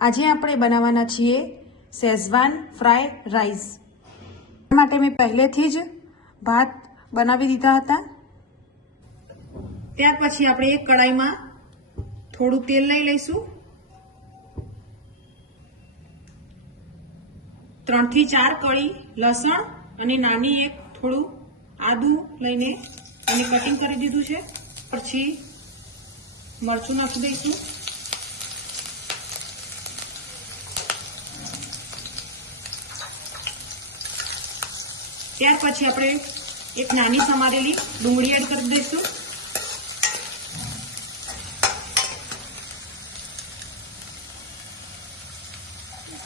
આજે આપણે બનાવવાના છીએ શેઝવાન ફ્રાઈડ રાઈસ। આ માટે મેં પહેલેથી જ ભાત બનાવી દીધા હતા। ત્યાર પછી આપણે એક કડાઈમાં થોડું તેલ લઈ લઈશું। 3 થી 4 કળી લસણ અને નાની એક થોડું આદુ લઈને એને કટિંગ કરી દીધું છે। પછી મરચું નાખી દઈશું। ત્યાર પછી આપણે એક નાની સમારેલી ડુંગળી એડ કરી દઈશું।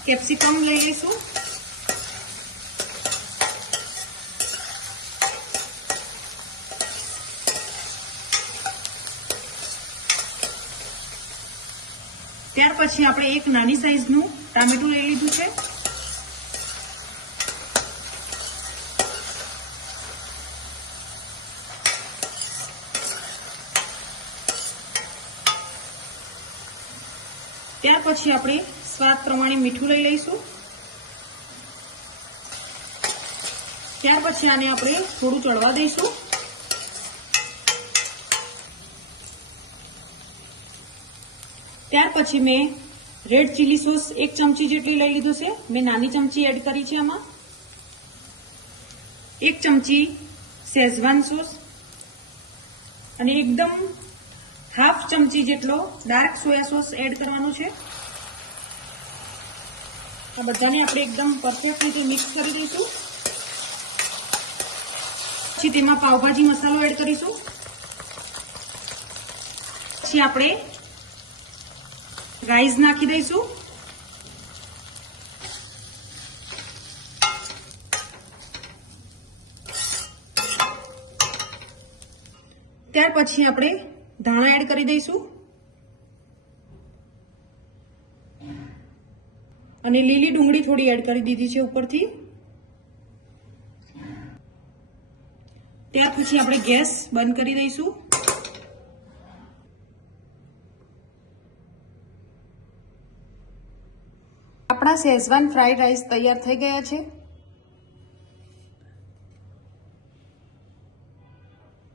કેપ્સિકમ લઈ લઈશું। ત્યાર પછી આપણે એક નાની સાઈઝનું ટામેટું લઈ લીધું છે। ત્યાર પછી આપણે સ્વાદ પ્રમાણે મીઠું લઈ લઈશું। ત્યાર પછી આને આપણે થોડું ચડવા દઈશું। ત્યાર પછી મેં રેડ ચીલી સોસ 1 ચમચી જેટલી લઈ લીધું છે। મેં નાની ચમચી એડ કરી છે। આમાં 1 ચમચી શેઝવાન સોસ અને એકદમ હાફ ચમચી જેટલો ડાર્ક સોયા સોસ એડ કરવાનું છે। આ બધાને આપણે એકદમ પરફેક્ટ રીતે મિક્સ કરી દઈશું। પછી તેમાં પાવભાજી મસાલો એડ કરીશું। પછી આપણે રાઈસ નાખી દઈશું। ત્યાર પછી આપણે ધાણા એડ કરી દઈશું અને લીલી ડુંગળી થોડી એડ કરી દીધી છે ઉપરથી। ત્યાર પછી આપણે ગેસ બંધ કરી દઈશું। આપણા શેઝવાન ફ્રાઈડ રાઈસ તૈયાર થઈ ગયા છે।